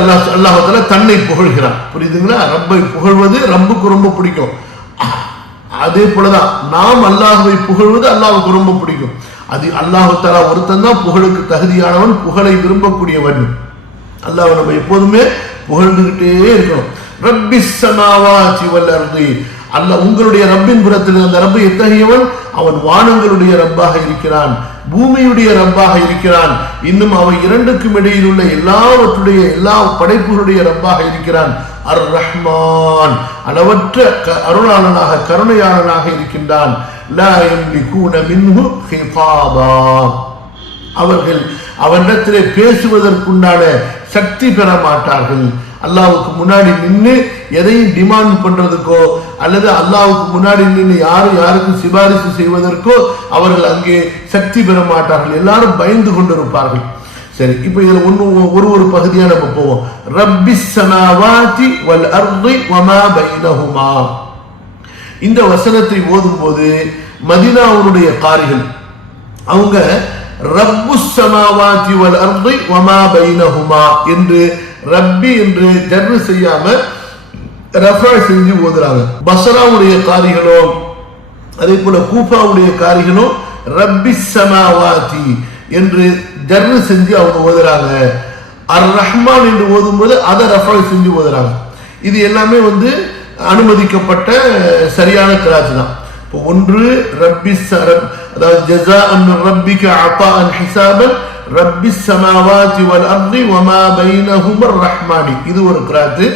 அல்லாஹ் அல்லாஹால தன்னை புகழ்கிறான். புரியுதுங்களா? ரப்பை புகழ்வது ரப்புக்கு ரொம்ப பிடிக்கும். அதே போலதான் நாம் அல்லாஹுவை புகழ்வது அல்லாஹுக்கு ரொம்ப பிடிக்கும். அது அல்லாஹு தாலா ஒருத்தன் தான் புகழுக்கு தகுதியானவன் புகழை விரும்பக்கூடியவன். அல்லாஹ் நம்ம எப்போதுமே புகழ்ந்துகிட்டே இருக்கணும். ரப்பி சமாவா சிவல் அர்தி அல்ல உங்களுடைய ரப்பின் புறத்தில் அந்த ரப்பு எத்தகையவன்? அவன் வானங்களுடைய ரப்பாக இருக்கிறான் பூமியுடைய ரப்பாக இருக்கிறான். இன்னும் அவன் இரண்டுக்கும் இடையில் உள்ள எல்லாவற்றுடைய எல்லா படைப்புகளுடைய ரப்பாக இருக்கிறான். அர் ரஹ்மான் அளவற்ற க- அருளாளனாக கருணையாளனாக இருக்கின்றான். லா அவர்கள் அவனிடத்திலே பேசுவதற்குண்டான சக்தி பெற மாட்டார்கள். அல்லாவுக்கு முன்னாடி நின்று எதையும் டிமாண்ட் பண்றதுக்கோ அல்லது அல்லாவுக்கு முன்னாடி நின்று யாரும் யாருக்கும் சிபாரிசு செய்வதற்கோ அவர்கள் அங்கே சக்தி பெற மாட்டார்கள். எல்லாரும் பயந்து கொண்டிருப்பார்கள். சரி இப்போ இதில் ஒன்று ஒரு ஒரு பகுதியாக நம்ம போவோம். ரப்பி சனாவாதி வல் அர்தி வமா பைனஹுமா. இந்த வசனத்தை ஓதும்போது மதினாவுடைய காரிகள் அவங்க ரப்பு சனாவாதி வல் அர்தி வமா பைனஹுமா என்று ரப்பி என்று ஜர்ரு செய்யாம ரஃபா செஞ்சு ஓதுறாங்க. பசராவுடைய காரிகளோ அதே போல கூஃபாவுடைய காரிகளும் ரப்பி சமாவாதி என்று ஜர்ரு செஞ்சு அவங்க ஓதுறாங்க. அர் ரஹ்மான் என்று ஓதும்போது அதை ரஃபா செஞ்சு ஓதுறாங்க. இது எல்லாமே வந்து அனுமதிக்கப்பட்ட சரியான கிராத்து தான். இப்போ ஒன்று ரப்பி ச- அதாவது ஜெசா அன் ரப்பிக்கு அப்பா அன் ஹிசாபன் ரப்பி சமாவாதி வல் அர்தி வமா பைனஹுமர் ரஹ்மானி. இது ஒரு கிராத்து.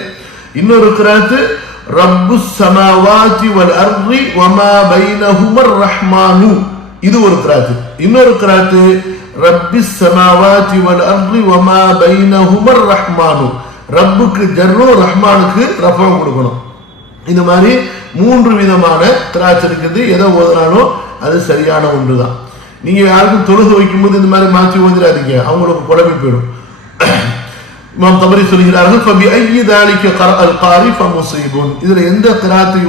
இன்னொரு கிராத்து ரப்பு சமாவாதி வல் அர்தி வமா பைனஹுமர் ரஹ்மானு. இது ஒரு கிராத்து. இன்னொரு கிராத்து ரப்பி சமாவாதி வல் அர்தி வமா பைனஹுமர் ரஹ்மானு. ரப்புக்கு ஜர்ரு ரஹ்மானுக்கு ரஃபம் கொடுக்கணும். இந்த மாதிரி மூன்று விதமான திராட்சை இருக்குது. எதை ஓதுனாலும் அது சரியான ஒன்று தான் நீங்க யாருக்கும் தொழுது வைக்கும்போது இந்த மாதிரி மாற்றி ஓதிடாதீங்க அவங்களுக்கு குழம்பு போயிடும். இமாம் தபரி சொல்கிறார்கள் ஃபபி ஐயி தாலிக்க கர அல் காரி ஃபமுசீபுன். இதில் எந்த கிராத்தை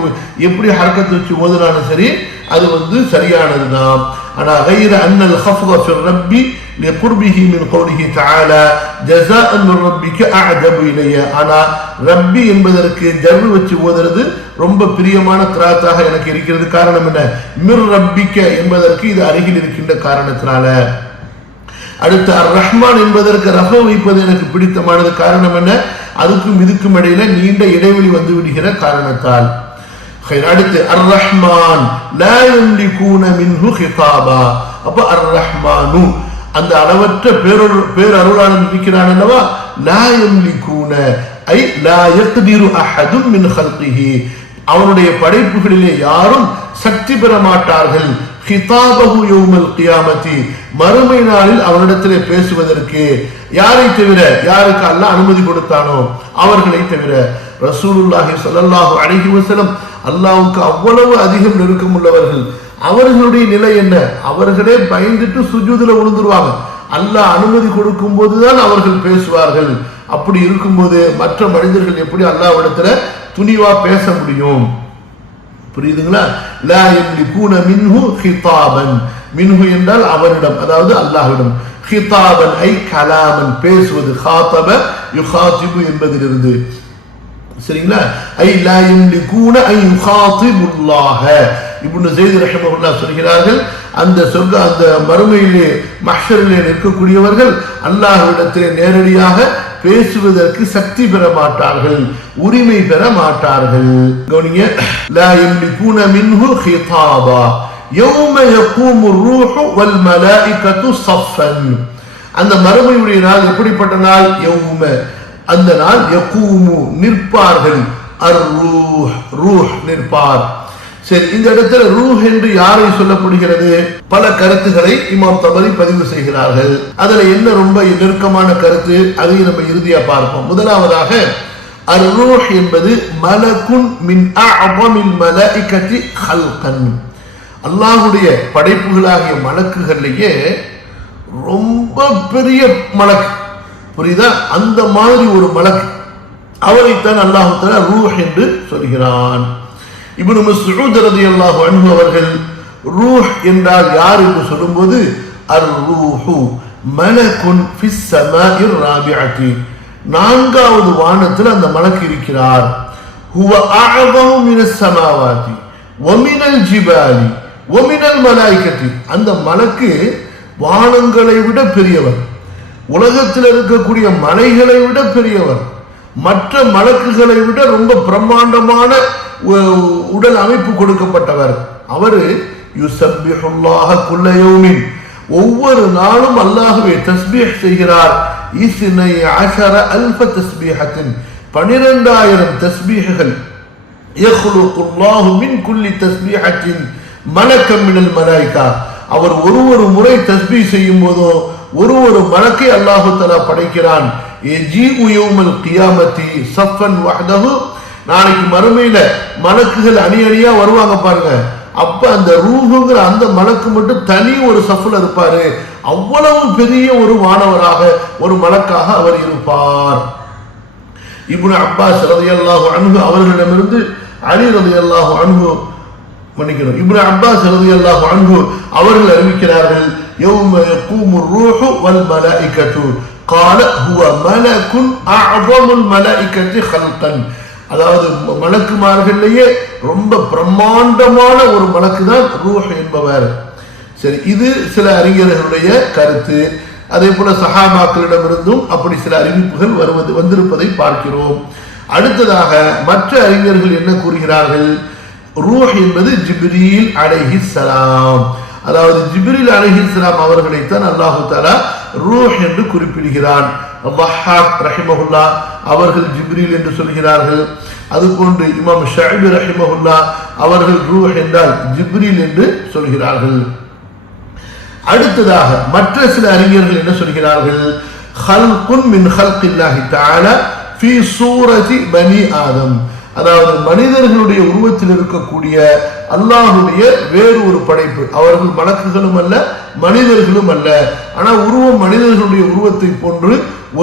எப்படி ஹரக்கத்தை வச்சு ஓதுனாலும் சரி அது வந்து சரியானது தான் ஆனால் அகைர அன்னல் ஹஃபுக ஃபிர் ரப்பி لقربه من قوله تعالى جزاء من ربك اعجب الي ஆனா ரப்பி என்பதற்கு ஜர்ரு வச்சு ஓதுறது ரொம்ப பிரியமான கிராத்தாக எனக்கு இருக்கிறது காரணம் என்ன மிர் ரப்பிக்க என்பதற்கு இது அருகில் இருக்கின்ற காரணத்தினால அடுத்து அர் ரஹ்மான் என்பதற்கு ரஃப வைப்பது எனக்கு பிடித்தமானது காரணம் என்ன அதுக்கும் இதுக்கும் இடையில நீண்ட இடைவெளி வந்து விடுகிற காரணத்தால் خير. அடுத்து அர் ரஹ்மான் லா யம்லிகூன மின்ஹு ஹிதாபா அப்ப அர் ரஹ்மானு அந்த அளவற்ற பேரொரு பேரருளாளன் இருக்கிறான் அல்லவா? லா யம்லிகூன ஐ லா யக்திரு அஹதும் மின் ஹல்கிஹி அவனுடைய படைப்புகளிலே யாரும் சக்தி பெற மாட்டார்கள். ஹிதாபஹு யௌமல் கியாமத்தி மறுமை நாளில் அவனிடத்திலே பேசுவதற்கு. யாரை தவிர யாருக்கு அல்ல அனுமதி கொடுத்தானோ அவர்களை தவிர. ரசூலுல்லாஹி சொல்லல்லாஹு அழகி வசலம் அல்லாவுக்கு அவ்வளவு அதிகம் நெருக்கம் உள்ளவர்கள். அவர்களுடைய நிலை என்ன? அவர்களே பயந்துட்டு சுஜூதில் விழுந்துருவாங்க அல்லாஹ் அனுமதி கொடுக்கும் போதுதான் அவர்கள் பேசுவார்கள். அப்படி இருக்கும்போது மற்ற மனிதர்கள் எப்படி அல்லாவிடத்துல துணிவா பேச முடியும்? புரியுதுங்களா? லா யம்லிகூன மின்ஹு ஹிதாபன் மின்ஹு என்றால் அவரிடம் அதாவது அல்லாஹ்விடம். ஹிதாபன் ஐ கலாமன் பேசுவது. ஹாத்தப யுஹாத்திபு என்பதிலிருந்து. சரிங்களா? ஐ லா யம்லிகூன ஐ யுஹாத்திபுல்லாஹ இப்னு ஸைத் ரஹிமஹுல்லாஹ் சொல்கிறார்கள் அந்த சொர்க்க அந்த மறுமையிலே மஹ்ஷரிலே நிற்கக்கூடியவர்கள் அல்லாஹ்விடத்திலே நேரடியாக பேசுவதற்கு சக்தி பெற மாட்டார்கள் உரிமை பெற மாட்டார்கள். கவனிங்க லா யம்லிகூன மின்ஹு ஹிதாபா. யௌம யகூமு ரூஹு வல் மலாயிகத்து ஸஃபன் அந்த மறுமையுடைய நாள் எப்படிப்பட்ட நாள்? யௌம அந்த நாள் யகூமு நிற்பார்கள். அர் ரூஹ் ரூஹ் நிற்பார். சரி இந்த இடத்துல ரூஹ் என்று யாரை சொல்லப்படுகிறது? பல கருத்துக்களை இமாம் தபரி பதிவு செய்கிறார்கள். அதுல என்ன ரொம்ப நெருக்கமான கருத்து? அதையும் நம்ம இறுதியா பார்ப்போம். முதலாவதாக அர் ரூஹ் என்பது மலகுன் மின் அஅபமில் மலாயிகத்தி ஹல்கன். அல்லாஹுடைய படைப்புகளாகிய மலக்குகள்லேயே ரொம்ப பெரிய மலக்கு. புரியுதா? அந்த மாதிரி ஒரு மலக்கு அவரைத்தான் அல்லாஹு ரூஹ் என்று சொல்கிறான். இப்னு மஸ்ஊத் ரலியல்லாஹு அன்ஹு அவர்கள் ரூஹ் என்றால் யார் என்று சொல்லும்போது அர் ரூஹு மலக்குன் ஃபிஸ் ஸமாஇர் ராபிஅத்தி நான்காவது வானத்தில் அந்த மலக்கு இருக்கிறார். ஹுவ அஅதமு மினஸ் ஸமாவாதி வமினல் ஜிபாலி வமினல் மலாய்கத்தி அந்த மலக்கு வானங்களை விட பெரியவர். உலகத்தில் இருக்கக்கூடிய மலைகளை விட பெரியவர். மற்ற மலக்குகளை விட ரொம்ப பிரம்மாண்டமான உடல் அமைப்பு கொடுக்கப்பட்டவர். அவரு யுசப்பிஹுல்லாக குல்லையோமின் ஒவ்வொரு நாளும் அல்லாஹுவை தஸ்பீஹ் செய்கிறார். இசினை அஷர அல்ப தஸ்பீஹத்தின் பனிரெண்டாயிரம் தஸ்பீஹுகள். மின் குல்லி தஸ்பீஹத்தின் மலக்கம் மினல் மலாய்க்கா அவர் ஒரு ஒரு முறை தஸ்பீ செய்யும் போதோ ஒரு ஒரு மலக்கை அல்லாஹு தலா படைக்கிறான். நாளைக்கு மறுமையில மலக்குகள் அணி அணியா வருவாங்க பாருங்க. அப்ப அந்த ரூஹுங்கிற அந்த மலக்கு மட்டும் தனி ஒரு சஃபுல இருப்பாரு. அவ்வளவு பெரிய ஒரு மாணவராக ஒரு மலக்காக அவர் இருப்பார். இப்னு அப்பாஸ் ரதையல்லாஹு அன்பு அவர்களிடமிருந்து அலி ரதையல்லாஹு அன்பு மன்னிக்கணும். இப்னு அப்பாஸ் ரதையல்லாஹு அன்பு அவர்கள் அறிவிக்கிறார்கள் யௌம யகூமு ரூஹு வல் மலாயிகத்து قال هو ملك اعظم الملائكه خلقا அதாவது ம- மலக்குமார்கள்லயே ரொம்ப பிரம்மாண்டமான ஒரு மலக்கு தான் ரூஹ் என்பவர் சரி இது சில அறிஞர்களுடைய கருத்து அதே போல சஹாபாக்களிடமிருந்தும் அப்படி சில அறிவிப்புகள் வருவது வந்திருப்பதை பார்க்கிறோம் அடுத்ததாக மற்ற அறிஞர்கள் என்ன கூறுகிறார்கள் ரூஹ் என்பது ஜிப்ரீல் அலைஹிஸ்ஸலாம் அதாவது ஜிபிரில் அலைஹிஸ்ஸலாம் அவர்களைத்தான் அல்லாஹு தாலா ரூஹ் என்று குறிப்பிடுகிறான். ரஹிமஹுல்லா அவர்கள் ஜிப்ரில் என்று சொல்கிறார்கள். அதுபோன்று இமாம் ஷஅபி ரஹிமஹுல்லா அவர்கள் ரூஹ் என்றால் ஜிப்ரில் என்று சொல்கிறார்கள். அடுத்ததாக மற்ற சில அறிஞர்கள் என்ன சொல்கிறார்கள்? ஹல்குன் மின் ஹல்கில்லாஹி தாலா ஃபி சூரதி பனி ஆதம். அதாவது மனிதர்களுடைய உருவத்தில் இருக்கக்கூடிய அல்லாஹுடைய வேறு ஒரு படைப்பு. அவர்கள் மலக்குகளும் அல்ல மனிதர்களும் அல்ல. ஆனால் உருவம் மனிதர்களுடைய உருவத்தை போன்று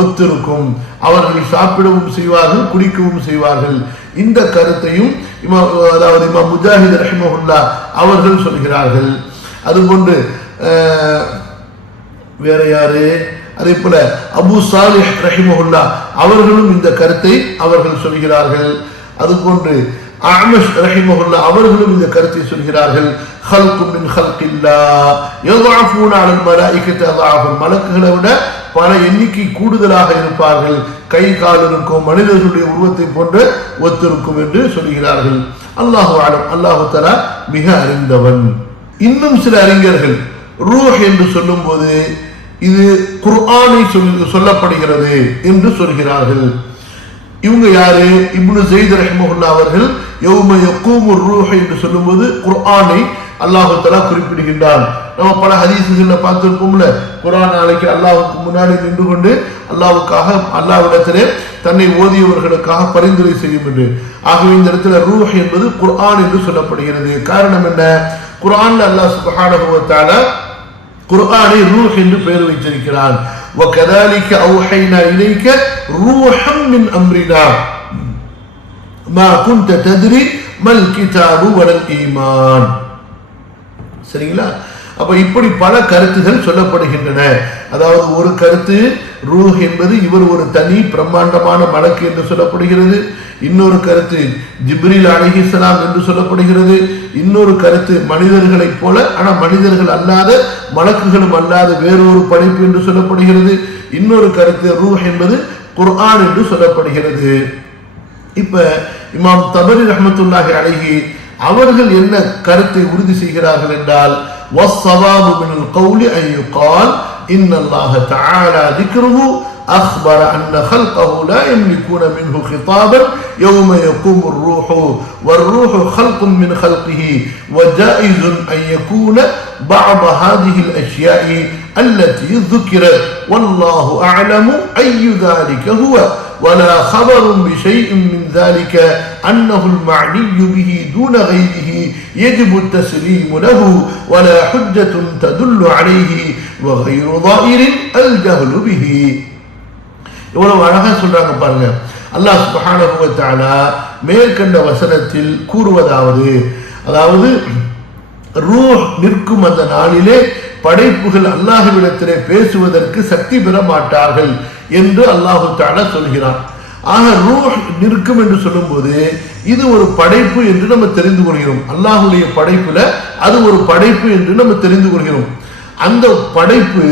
ஒத்திருக்கும். அவர்கள் சாப்பிடவும் செய்வார்கள் குடிக்கவும் செய்வார்கள். இந்த கருத்தையும் இமா அதாவது இமா முஜாஹித் ரஹிமஹுல்லா அவர்கள் சொல்கிறார்கள். அதுபோன்று வேற யாரு? அதே போல அபு சாலிஹ் ரஹிமஹுல்லா அவர்களும் இந்த கருத்தை அவர்கள் சொல்கிறார்கள். அதுபோன்று அமஸ் ரஹிமஹுல்லா அவர்களும் இந்த கருத்தை சொல்கிறார்கள். ஹல்கும் மின் ஹல்கில்லா எதாஃபூனாலும் மலாய்க்கத்து அதாஃபும். மலக்குகளை விட பல எண்ணிக்கை கூடுதலாக இருப்பார்கள். கை கால் இருக்கும் மனிதர்களுடைய உருவத்தை போன்று ஒத்திருக்கும் என்று சொல்கிறார்கள். அல்லாஹு ஆலம் அல்லாஹு தலா மிக அறிந்தவன். இன்னும் சில அறிஞர்கள் ரூஹ் என்று சொல்லும்போது இது குர்ஆனை சொல்லப்படுகிறது என்று சொல்கிறார்கள். இவங்க யாரு? இப்னு ஜெயித் ரஹ்மஹுல்லா அவர்கள் யௌம யக்கூமு ரூஹ் என்று சொல்லும்போது குர்ஆனை அல்லாஹ் தஆலா குறிப்பிடுகின்றான் நம்ம பல ஹதீசுகள்ல பார்த்திருப்போம்ல குர்ஆன் நாளைக்கு அல்லாஹ்வுக்கு முன்னாடி நின்று கொண்டு அல்லாஹ்வுக்காக அல்லாஹ்விடத்திலே தன்னை ஓதியவர்களுக்காக பரிந்துரை செய்யும் என்று ஆகவே இந்த இடத்துல ரூஹ் என்பது குர்ஆன் என்று சொல்லப்படுகிறது காரணம் என்ன குர்ஆன்ல அல்லாஹ் சுப்ஹானஹு வ தஆலா குர்ஆனை ரூஹ் என்று பெயர் வைத்திருக்கிறான் وكذلك أوحينا إليك روحا من أمرنا மா குந்த ததிரி மல் கிதாபு வடல் ஈமான். சரிங்களா? அப்ப இப்படி பல கருத்துகள் சொல்லப்படுகின்றன. அதாவது ஒரு கருத்து ரூஹ் என்பது இவர் ஒரு தனி பிரம்மாண்டமான மலக்கு என்று சொல்லப்படுகிறது. இன்னொரு கருத்து ஜிப்ரில் அலிஹிசலாம் என்று சொல்லப்படுகிறது. இன்னொரு கருத்து மனிதர்களைப் போல ஆனால் மனிதர்கள் அல்லாத மலக்குகளும் அல்லாத வேறொரு படைப்பு என்று சொல்லப்படுகிறது. இன்னொரு கருத்து ரூஹ் என்பது குர்ஆன் என்று சொல்லப்படுகிறது. இப்ப இமாம் தபரி ரஹ்மத்துல்லாஹி அலைஹி அவர்கள் என்ன கருத்தை உறுதி செய்கிறார்கள் என்றால் والصواب من القول أن يقال إن الله تعالى ذكره أخبر أن خلقه لا يملكون منه خطابا يوم يقوم الروح والروح خلق من خلقه وجائز أن يكون بعض هذه الأشياء التي ذكرت والله أعلم أي ذلك هو ولا خبر بشيء من ذلك أنه المعني به دون غيره يجب التسليم له ولا حجة تدل عليه وغير ضائر الجهل به இவ்வளவு அழகா சொல்றாங்க பாருங்க அல்லாஹ் சுப்ஹானஹு வ தஆலா மேற்கண்ட வசனத்தில் கூறுவதாவது அதாவது ரூஹ் நிற்கும் அந்த நாளிலே படைப்புகள் அல்லாஹுவிடத்திலே பேசுவதற்கு சக்தி பெற மாட்டார்கள் என்று அல்லாஹு தாலா சொல்கிறான். ஆக ரூஹ் நிற்கும் என்று சொல்லும்போது இது ஒரு படைப்பு என்று நம்ம தெரிந்து கொள்கிறோம். அல்லாஹுடைய படைப்புல அது ஒரு படைப்பு என்று நம்ம தெரிந்து கொள்கிறோம். அந்த படைப்பு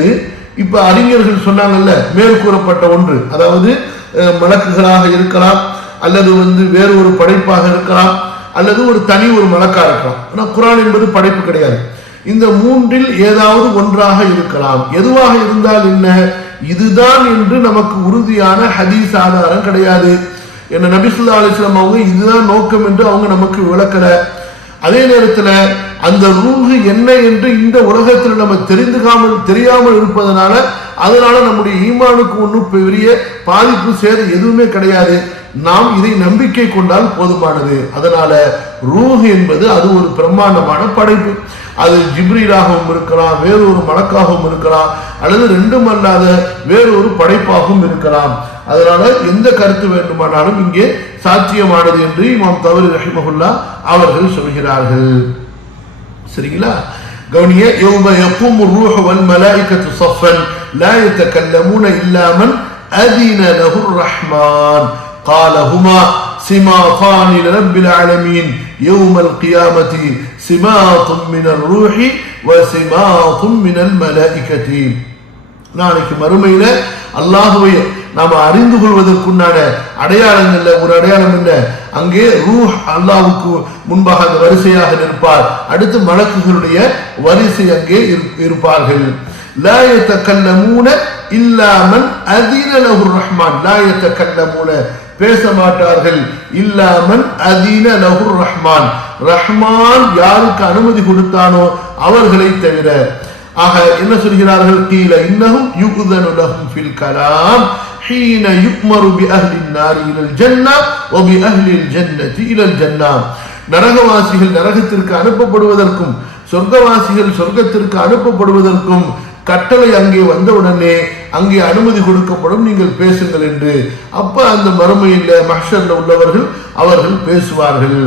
இப்ப அறிஞர்கள் சொன்னாங்கல்ல மேற்கூறப்பட்ட ஒன்று. அதாவது மலக்குகளாக இருக்கலாம் அல்லது வந்து வேறு ஒரு படைப்பாக இருக்கலாம் அல்லது ஒரு தனி ஒரு மலக்கா இருக்கலாம். ஆனால் குரான் என்பது படைப்பு கிடையாது. இந்த மூன்றில் ஏதாவது ஒன்றாக இருக்கலாம். எதுவாக இருந்தால் என்ன? இதுதான் என்று நமக்கு உறுதியான ஹதீஸ் ஆதாரம் கிடையாது. என்ன நபிசுல்லா அலிஸ்லாம் அவங்க இதுதான் நோக்கம் என்று அவங்க நமக்கு விளக்கல. அதே நேரத்தில் அந்த ரூஹு என்ன என்று இந்த உலகத்தில் நம்ம தெரிந்துக்காமல் தெரியாமல் இருப்பதனால அதனால நம்முடைய ஈமானுக்கு ஒன்றும் பெரிய பாதிப்பு சேதம் எதுவுமே கிடையாது. நாம் இதை நம்பிக்கை கொண்டால் போதுமானது. அதனால ரூஹ் என்பது அது ஒரு பிரம்மாண்டமான படைப்பு. அது ஜிப்ரீலாகவும் இருக்கலாம் வேறொரு மணக்காகவும் இருக்கலாம் அல்லது ரெண்டும் அல்லாத வேறொரு படைப்பாகவும் இருக்கலாம். அதனால எந்த கருத்து வேண்டுமானாலும் இங்கே சாத்தியமானது என்று இமாம் தவறு ரஹிமகுல்லா அவர்கள் சொல்கிறார்கள். சரிங்களா? கவனிய யௌம யக்கும் ரூஹ வல் மலாயிக்கத்து சஃபன் லா يتكلمون இல்லாமல் من أذن ரஹ்மான். الرحمن قال هما سماطان لرب العالمين يوم القيامة சிமாத்தும் மினல் ரூஹி வ சிமாத்தும் மினல் மலாய்கத்தி நாளைக்கு மறுமையில அல்லாஹுவை நாம் அறிந்து கொள்வதற்குண்டான அடையாளம் இல்லை ஒரு அடையாளம் இல்லை அங்கே ரூஹ் அல்லாஹுக்கு முன்பாக அந்த வரிசையாக நிற்பார். அடுத்து மலக்குகளுடைய வரிசை அங்கே இருப்பார்கள். லாயத்த கண்ண மூன இல்லாமல் அதிரலகுர் ரஹ்மான். லாயத்த கண்ண மூன பேச மாட்டார்கள் இல்லாமன் அதீன லஹுர் ரஹ்மான் ரஹ்மான் யாருக்கு அனுமதி கொடுத்தானோ அவர்களை தவிர ஆக என்ன சொல்கிறார்கள் கீழ இன்னஹும் யுகுதனு லஹும் ஃபில் கலாம் حين يؤمر بأهل النار إلى الجنة وبأهل الجنة إلى الجنة நரகவாசிகள் நரகத்திற்கு அனுப்பப்படுவதற்கும் சொர்க்கவாசிகள் சொர்க்கத்திற்கு அனுப்பப்படுவதற்கும் கட்டளை அங்கே வந்தவுடனே அங்கே அனுமதி கொடுக்கப்படும் நீங்கள் பேசுங்கள் என்று அப்ப அந்த மறுமையில் மஹ்ஷர்ல உள்ளவர்கள் அவர்கள் பேசுவார்கள்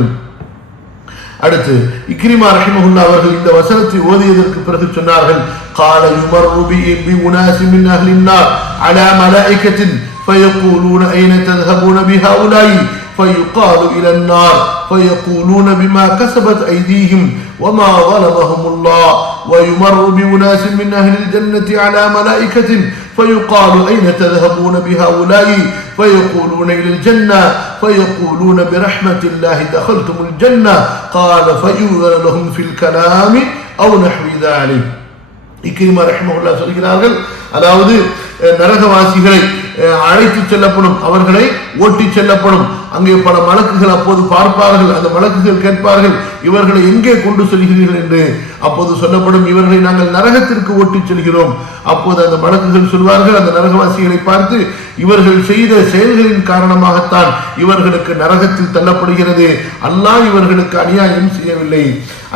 அடுத்து இக்ரிமா ரஹிமஹுல்லா அவர்கள் இந்த வசனத்தை ஓதியதற்கு பிறகு சொன்னார்கள் قال يمر بي- بأناس من أهل النار على ملائكة فيقولون أين تذهبون بهؤلاء فيقال إلى النار فيقولون بما كسبت أيديهم وما ظلمهم الله ويمر بأناس من أهل الجنة على ملائكة فيقال أين تذهبون بهؤلاء فيقولون إلى الجنة فيقولون برحمة الله دخلتم الجنة قال فيؤذن لهم في الكلام أو نحو ذلك இக்கிரிமா ரஹ்மஹுல்லா சொல்கிறார்கள் அதாவது அஹ், நரகவாசிகளை அழைத்து செல்லப்படும் அவர்களை ஓட்டி செல்லப்படும். அங்கே பல மலக்குகள் அப்போது பார்ப்பார்கள். அந்த மலக்குகள் கேட்பார்கள் இவர்களை எங்கே கொண்டு செல்கிறீர்கள்? என்று. அப்போது சொல்லப்படும் இவர்களை நாங்கள் நரகத்திற்கு ஓட்டி செல்கிறோம். அப்போது அந்த மலக்குகள் சொல்வார்கள் அந்த நரகவாசிகளை பார்த்து இவர்கள் செய்த செயல்களின் காரணமாகத்தான் இவர்களுக்கு நரகத்தில் தள்ளப்படுகிறது. அல்லாஹ் இவர்களுக்கு அநியாயம் செய்யவில்லை.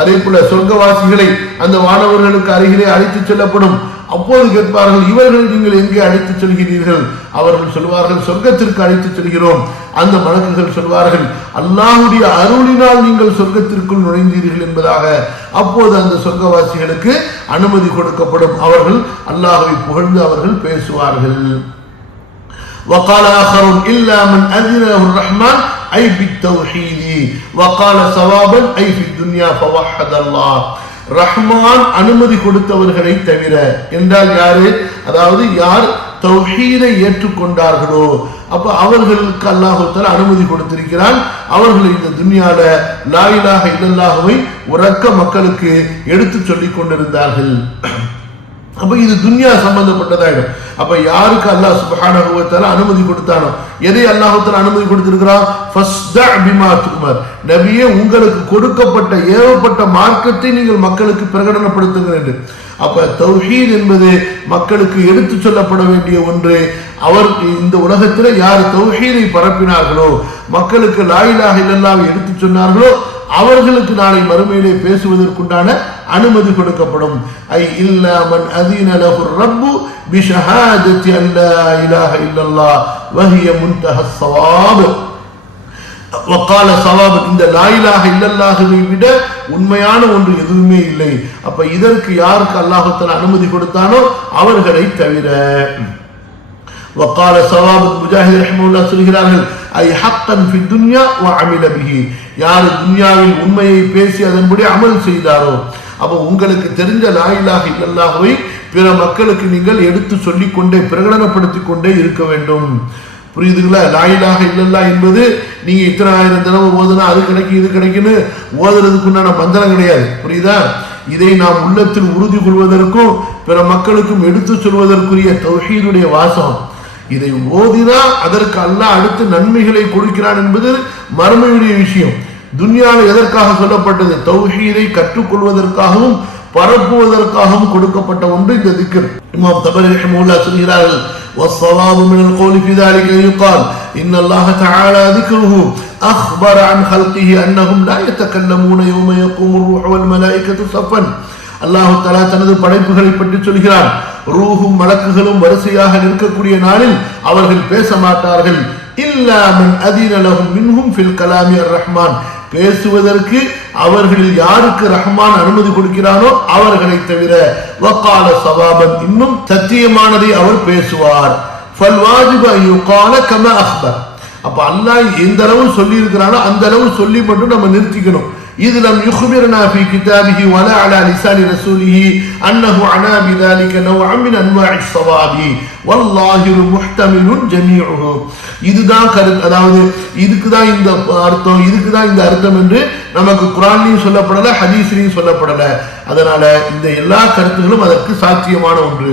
அதே போல சொர்க்கவாசிகளை அந்த மாணவர்களுக்கு அருகிலே அழைத்துச் செல்லப்படும் அப்போது கேட்பார்கள் இவர்களை நீங்கள் எங்கே அழைத்துச் செல்கிறீர்கள் அவர்கள் சொல்வார்கள் சொர்க்கத்திற்கு அழைத்துச் செல்கிறோம் அந்த மலக்குகள் சொல்வார்கள் அல்லாஹ்வுடைய அருளினால் நீங்கள் சொர்க்கத்திற்குள் நுழைந்தீர்கள் என்பதாக அப்போது அந்த சொர்க்கவாசிகளுக்கு அனுமதி கொடுக்கப்படும் அவர்கள் அல்லாஹ்வை புகழ்ந்து அவர்கள் பேசுவார்கள் وقال آخر إلا من أذن له الرحمن أي بالتوحيد وقال صوابا أي في الدنيا فوحد الله ரஹ்மான் அனுமதி கொடுத்தவர்களை தவிர என்றால் யாரு? அதாவது யார் தௌஹீதை ஏற்றுக்கொண்டார்களோ அப்ப அவர்களுக்கு அல்லாஹுத்தால் அனுமதி கொடுத்திருக்கிறான். அவர்கள் இந்த துன்யால லாயிலாக இல்லல்லாஹுவை உறக்க மக்களுக்கு எடுத்து சொல்லிக் கொண்டிருந்தார்கள். அப்ப இது துன்யா சம்பந்தப்பட்டதாயிடும். அப்ப யாருக்கு அல்லாஹ் சுப்ஹானஹு அனுமதி கொடுத்தானோ? எதை அல்லாஹ் அனுமதி கொடுத்திருக்கிறான் நபியே உங்களுக்கு கொடுக்கப்பட்ட ஏவப்பட்ட மார்க்கத்தை நீங்கள் மக்களுக்கு பிரகடனப்படுத்துங்கள் என்று. அப்ப தௌஹீத் என்பது மக்களுக்கு எடுத்து சொல்லப்பட வேண்டிய ஒன்று. அவர் இந்த உலகத்தில் யார் தௌஹீதை பரப்பினார்களோ மக்களுக்கு லாயிலாக இல்லல்லாவை எடுத்து சொன்னார்களோ அவர்களுக்கு நாளை மறுமையிலே பேசுவதற்குண்டான அனுமதி கொடுக்கப்படும். ஐ இல்லாமன் அதீன லஹு ரப்பு பிஷஹாதத்தி அல்லா இலாஹ இல்லல்லாஹ். வஹிய முன்தஹ ஸவாப். வக்கால சவாபன் இந்த லாயிலாக இல்லல்லாகவே விட உண்மையான ஒன்று எதுவுமே இல்லை. அப்ப இதற்கு யாருக்கு அல்லாஹத்தில் அனுமதி கொடுத்தானோ அவர்களை தவிர. وقال صواب முஜாஹித் ரஹ்மத்துல்லாஹ் சொல்கிறார்கள் ஐ ஹக்கன் ஃபி துன்யா வ அமில பிஹி யார் துன்யாவில் உண்மையை பேசி அதன்படி அமல் செய்தாரோ அப்போ உங்களுக்கு தெரிஞ்ச லாயிலாக இல்லல்லாகவை பிற மக்களுக்கு நீங்கள் எடுத்து சொல்லிக் கொண்டே பிரகடனப்படுத்திக் கொண்டே இருக்க வேண்டும் புரியுதுங்களா லாயிலாக இல்லல்லா என்பது நீங்க இத்தனை ஆயிரம் தடவை ஓதுனா அது கிடைக்கும் இது கிடைக்குன்னு ஓதுறதுக்கு உண்டான மந்திரம் கிடையாது புரியுதா இதை நாம் உள்ளத்தில் உறுதி கொள்வதற்கும் பிற மக்களுக்கும் எடுத்து சொல்வதற்குரிய தௌஹீதுடைய வாசகம் இதை ஓதினா அதற்கு அல்லாஹ் அடுத்து நன்மைகளை கொடுக்கிறான் என்பது மறுமையுடைய விஷயம் துன்யாவில் எதற்காக சொல்லப்பட்டது தௌஹீதை கற்றுக்கொள்வதற்காகவும் பரப்புவதற்காகவும் கொடுக்கப்பட்ட ஒன்று இந்த திக்கர் இமாம் தபரி ரஹ்மத்துல்லாஹ் சொல்கிறார்கள் والصواب من القول في ذلك يقال إن الله تعالى ذكره أخبر عن خلقه أنهم لا يتكلمون يوم يقوم الروح والملائكة صفا அல்லாஹு தலா தனது படைப்புகளை பற்றி சொல்கிறான். ரூஹும் வழக்குகளும் வரிசையாக நிற்கக்கூடிய நாளில் அவர்கள் பேச மாட்டார்கள். இல்லாமல் அதிநலகும் மின்ஹும் ஃபில் கலாமி அர் ரஹ்மான். பேசுவதற்கு அவர்களில் யாருக்கு ரஹ்மான் அனுமதி கொடுக்கிறானோ அவர்களை தவிர வக்கால சவாபன் இன்னும் சத்தியமானதை அவர் பேசுவார். அப்ப அல்லாஹ் எந்த அளவு சொல்லி இருக்கிறானோ அந்த அளவு சொல்லி மட்டும் நம்ம நிறுத்திக்கணும். إذ لم يخبرنا في كتابه ولا على لسان رسوله أنه عنا بذلك نوعا من أنواع الصواب والظاهر محتمل جميعه இதுதான் கரு அதாவது இதுக்கு தான் இந்த அர்த்தம் இதுக்கு தான் இந்த அர்த்தம் என்று நமக்கு குரான்லையும் சொல்லப்படலை ஹதீஸ்லையும் சொல்லப்படலை. அதனால இந்த எல்லா கருத்துகளும் அதற்கு சாத்தியமான ஒன்று.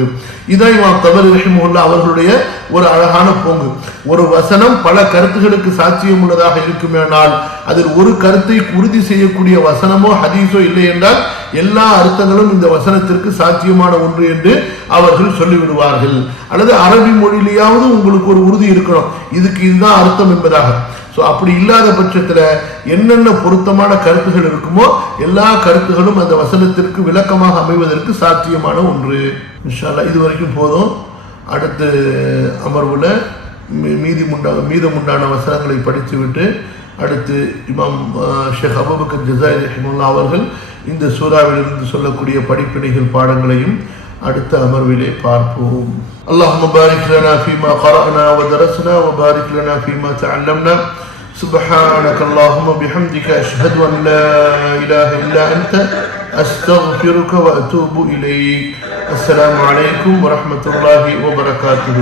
இதான் இவன் தபர் ரஹிமுல்லா அவர்களுடைய ஒரு அழகான போங்கு. ஒரு வசனம் பல கருத்துகளுக்கு சாத்தியம் உள்ளதாக இருக்குமேனால் அதில் ஒரு கருத்தை உறுதி செய்யக்கூடிய வசனமோ ஹதீஸோ இல்லை என்றால் எல்லா அர்த்தங்களும் இந்த வசனத்திற்கு சாத்தியமான ஒன்று என்று அவர்கள் சொல்லிவிடுவார்கள். அல்லது அரபி மொழியிலேயாவது உங்களுக்கு ஒரு உறுதி இருக்கணும். இதுக்கு இதுதான் அர்த்தம் என்பதாக. ஸோ அப்படி இல்லாத பட்சத்தில் என்னென்ன பொருத்தமான கருத்துகள் இருக்குமோ எல்லா கருத்துகளும் அந்த வசனத்திற்கு விளக்கமாக அமைவதற்கு சாத்தியமான ஒன்று. இன்ஷால்லா இது வரைக்கும் போதும். அடுத்து அமர்வில் மீ- மீதி முண்டா மீதமுண்டான வசனங்களை படித்துவிட்டு அடுத்து இமாம் ஷேக் அபுபக்கர் ஜசாய் ரஹிமுல்லா அவர்கள் இந்த சூறாவிலிருந்து சொல்லக்கூடிய படிப்பினைகள் பாடங்களையும் அடுத்த அமர்விலே பார்ப்போம் اللهم بارك لنا فيما قرأنا ودرسنا وبارك لنا فيما تعلمنا سبحانك اللهم بحمدك أشهد أن لا إله إلا أنت أستغفرك وأتوب إليك السلام عليكم ورحمة الله وبركاته